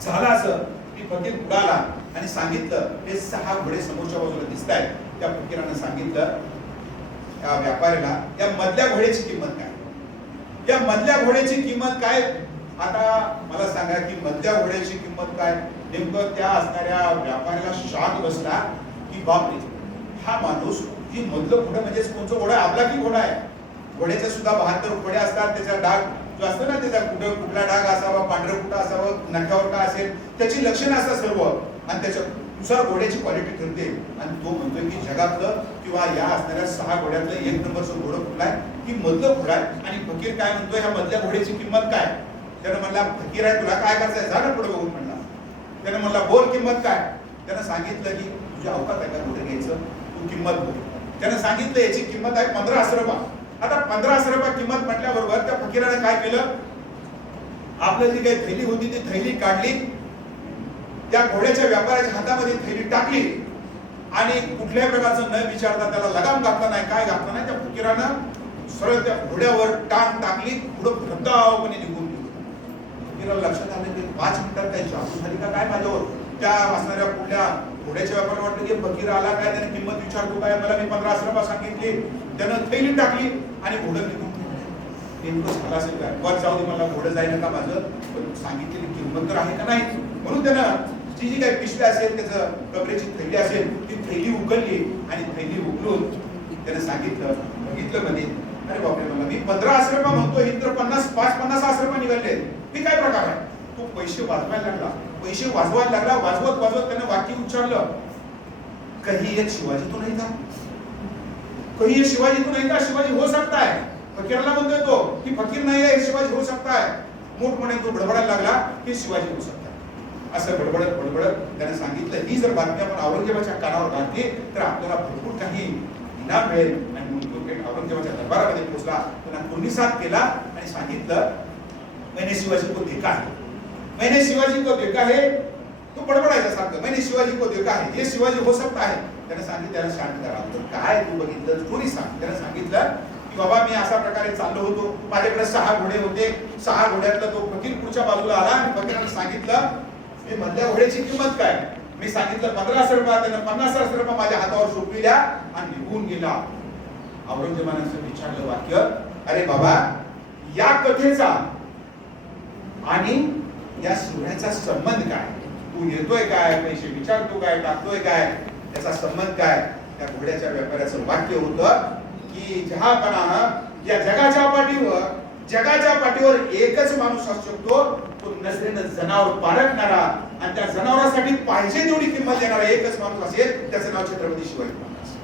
झालं असं की फकीर उडाला आणि सांगितलं, हे 6 घोडे समोरच्या बाजूला दिसत आहेत. त्या फकीरानं सांगितलं त्या व्यापाऱ्याला, या मधल्या घोड्याची किंमत काय? या मधल्या घोड्याची किंमत काय? आता मला सांगा की मधल्या घोड्याची किंमत काय? नेमकं त्या असणाऱ्या व्यापाऱ्याला शॉक बसला की बापरे, हा माणूस ही मधलं घोडं म्हणजे कोणचं घोडा? आपला की घोडा आहे? घोड्याचे सुद्धा 72 घोडे असतात. त्याचा डाग जो असतो ना, त्याचा कुठला डाग असावा, पांढरं कुठं असावं, नख्यावर काय असेल, त्याची लक्षणं असतात सर्व, आणि त्याच्यानुसार घोड्याची क्वालिटी ठरते. आणि तो म्हणतोय की जगातलं किंवा या असणाऱ्या 6 घोड्यातलं 1 नंबरचं घोडं कुठलं आहे? की मधलं घोडा आहे. आणि फकीर काय म्हणतोय, ह्या मधल्या घोड्याची किंमत काय? त्यानं म्हणला, फकीर आहे, तुला काय करायचं? जा ना पुढे बघून म्हणला. त्यानं म्हणला, बोल किंमत काय? त्यानं सांगितलं की तुझ्या अवकात आहे का घोडं घ्यायचं, तू किंमत बोल. त्यानं सांगितलं याची किंमत आहे 1500 रुपये. आता 1500 रुपये किंमत म्हटल्याबरोबर त्या फकीराने काय केलं, आपलं जी काही थैली होती ती थैली काढली, त्या घोड्याच्या व्यापाऱ्याच्या हातामध्ये थैली टाकली आणि कुठल्याही प्रकारचं न विचारता, त्याला लगाम घातला नाही, काय घातलं नाही, त्या फकीरानं सरळ त्या घोड्यावर टांग टाकली, पुढं धबधावपणे निघून गेलो. फकीराला लक्षात आलं की 5 मिनिटात काही जादू झाली का काय माझ्यावर? त्या असणाऱ्या कुठल्या घोड्याच्या व्यापाऱ्याला वाटलं की फकीर आला काय, त्याने किंमत विचारतो काय, मला मी 1500 रुपये सांगितली. त्यानं थैली टाकली आणि घोडं निघून नेमकं झालं असेल काय, वर जाऊ दे, मला घोडं जाईल का माझं, पण सांगितलेली किंमत तर आहे का नाही. म्हणून त्यानं जी जी काही पिशवी असेल, त्याचं कपड्याची थैली असेल, ती थैली उघडली आणि थैली उघडून त्यानं सांगितलं, बघितलं मध्ये, अरे बापरे, मला मी 1500 रुपये म्हणतो, ही तर 50 रुपये निघाले, हे काय प्रकार आहे? तो पैसे वाजवायला लागला, पैसे वाजवायला लागला, वाजवत वाजवत त्यानं वाक्य उच्चारलं, कहीं एक शिवाजी तो नहीं था, कहीं ये शिवाजी तो नहीं था, शिवाजी हो सकता है. फकीराला म्हणतोय तो की फकीर नाही आहे, शिवाजी हो सकता है. मोठमोठे तो बडबडायला लागला की शिवाजी हो सकता है. असं बडबडत बडबडत त्याने सांगितलं, ही जर बातमी आपण औरंगजेबाच्या कानावर घातली तर आपल्याला भरपूर काही इनाम मिळेल. आणि म्हणून तो औरंगजेबाच्या दरबारामध्ये पोहोचला, त्यांना कुर्निसात केला आणि सांगितलं, मैंने शिवाजी को देखा है, मैंने शिवाजी को देखा है. तो बडबडायचा सारखं, मैंने शिवाजी को देखा है, ये शिवाजी हो सकता है. त्याने सांगितलं, त्याला शांत करा, काय तू बघितलं, स्टोरी सांग. त्याने सांगितलं की बाबा, मी अशा प्रकारे चाललो होतो, माझ्याकडे 6 घोडे होते, 6 घोड्यातला तो फकीर पुढच्या बाजूला आला आणि फकीराने सांगितलं, मी मधल्या घोड्याची किंमत काय? मी सांगितलं 1500 रुपये. त्यानं 50,000 रुपये माझ्या हातावर सोपविल्या आणि निघून गेला. औरंगजेबाने विचारलं वाक्य, अरे बाबा, या कथेचा आणि या सोहळ्याचा संबंध काय? तू येतोय काय, पैसे विचारतो काय, टाकतोय काय, त्याचा संबंध काय? त्या घोड्याच्या व्यापाऱ्याचं वाक्य होतं की जहापनाह, या जगाच्या पाठीवर एकच माणूस असू शकतो, तो नजरेनं जनावर पारखणारा आणि त्या जनावरांसाठी पाहिजे तेवढी किंमत देणारा एकच माणूस असेल, त्याचं नाव छत्रपती शिवाजी महाराज.